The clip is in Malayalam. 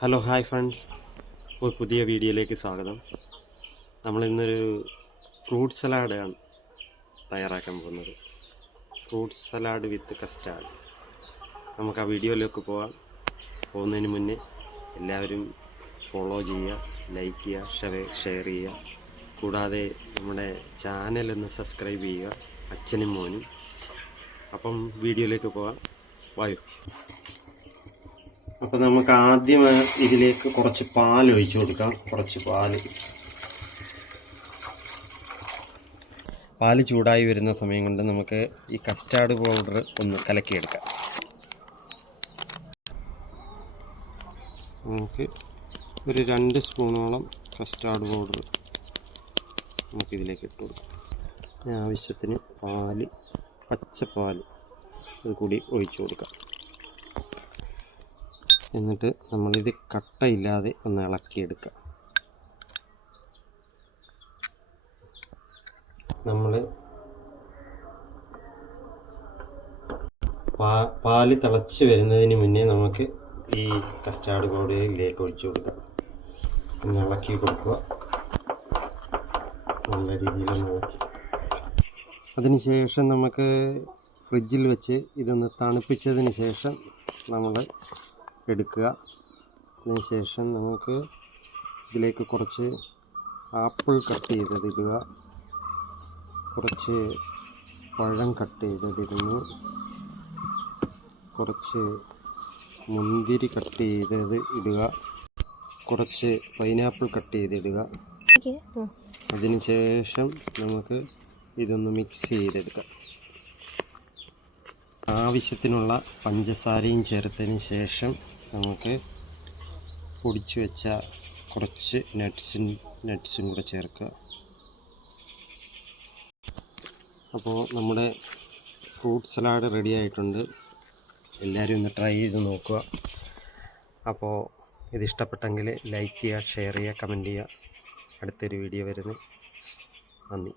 ഹലോ ഹായ് ഫ്രണ്ട്സ്, ഒരു പുതിയ വീഡിയോയിലേക്ക് സ്വാഗതം. നമ്മളിന്നൊരു ഫ്രൂട്ട് സലാഡാണ് തയ്യാറാക്കാൻ പോകുന്നത്. ഫ്രൂട്ട് സലാഡ് വിത്ത് കസ്റ്റാർഡ്. നമുക്ക് ആ വീഡിയോയിലേക്ക് പോകുന്നതിന് മുന്നേ എല്ലാവരും ഫോളോ ചെയ്യുക, ലൈക്ക് ചെയ്യുക, ഷെയർ ചെയ്യുക. കൂടാതെ നമ്മുടെ ചാനലൊന്ന് സബ്സ്ക്രൈബ് ചെയ്യുക, അച്ഛനും മോനും. അപ്പം വീഡിയോയിലേക്ക് പോകാം, വായു. അപ്പോൾ നമുക്ക് ആദ്യം ഇതിലേക്ക് കുറച്ച് പാൽ ഒഴിച്ചു കൊടുക്കാം. കുറച്ച് പാൽ ചൂടായി വരുന്ന സമയം കൊണ്ട് നമുക്ക് ഈ കസ്റ്റാർഡ് പൗഡർ ഒന്ന് കലക്കിയെടുക്കാം. നമുക്ക് ഒരു 2 സ്പൂണോളം കസ്റ്റാർഡ് പൗഡർ നമുക്കിതിലേക്ക് ഇട്ട് കൊടുക്കാം. ആവശ്യത്തിന് പച്ചപ്പാൽ അത് കൂടി ഒഴിച്ചു കൊടുക്കാം. എന്നിട്ട് നമ്മളിത് കട്ടയില്ലാതെ ഒന്ന് ഇളക്കിയെടുക്കുക. നമ്മൾ പാല് തിളച്ച് വരുന്നതിന് മുന്നേ നമുക്ക് ഈ കസ്റ്റാർഡ് പൗഡർ ഇതിലേക്ക് ഒഴിച്ചു കൊടുക്കാം. ഒന്ന് ഇളക്കി കൊടുക്കുക, നല്ല രീതിയിലൊന്ന് ഇളക്കി. അതിനുശേഷം നമുക്ക് ഫ്രിഡ്ജിൽ വെച്ച് ഇതൊന്ന് തണുപ്പിച്ചതിന് ശേഷം നമ്മൾ എടുക്കുക. അതിനുശേഷം നമുക്ക് ഇതിലേക്ക് കുറച്ച് ആപ്പിൾ കട്ട് ചെയ്തതിടുക, കുറച്ച് പഴം കട്ട് ചെയ്തതിടുന്നു, കുറച്ച് മുന്തിരി കട്ട് ചെയ്തത് ഇടുക, കുറച്ച് പൈനാപ്പിൾ കട്ട് ചെയ്തിടുക. അതിനുശേഷം നമുക്ക് ഇതൊന്ന് മിക്സ് ചെയ്തെടുക്കാം. ആവശ്യത്തിനുള്ള പഞ്ചസാരയും ചേർത്തതിന് ശേഷം നമുക്ക് പൊടിച്ചു വെച്ച കുറച്ച് നട്ട്സും കൂടെ ചേർക്കുക. അപ്പോൾ നമ്മുടെ ഫ്രൂട്ട് സലാഡ് റെഡി ആയിട്ടുണ്ട്. എല്ലാവരും ഒന്ന് ട്രൈ ചെയ്ത് നോക്കുക. അപ്പോൾ ഇത് ഇഷ്ടപ്പെട്ടെങ്കിൽ ലൈക്ക് ചെയ്യുക, ഷെയർ ചെയ്യുക, കമൻറ്റ് ചെയ്യുക. അടുത്തൊരു വീഡിയോ വരുന്നു. നന്ദി.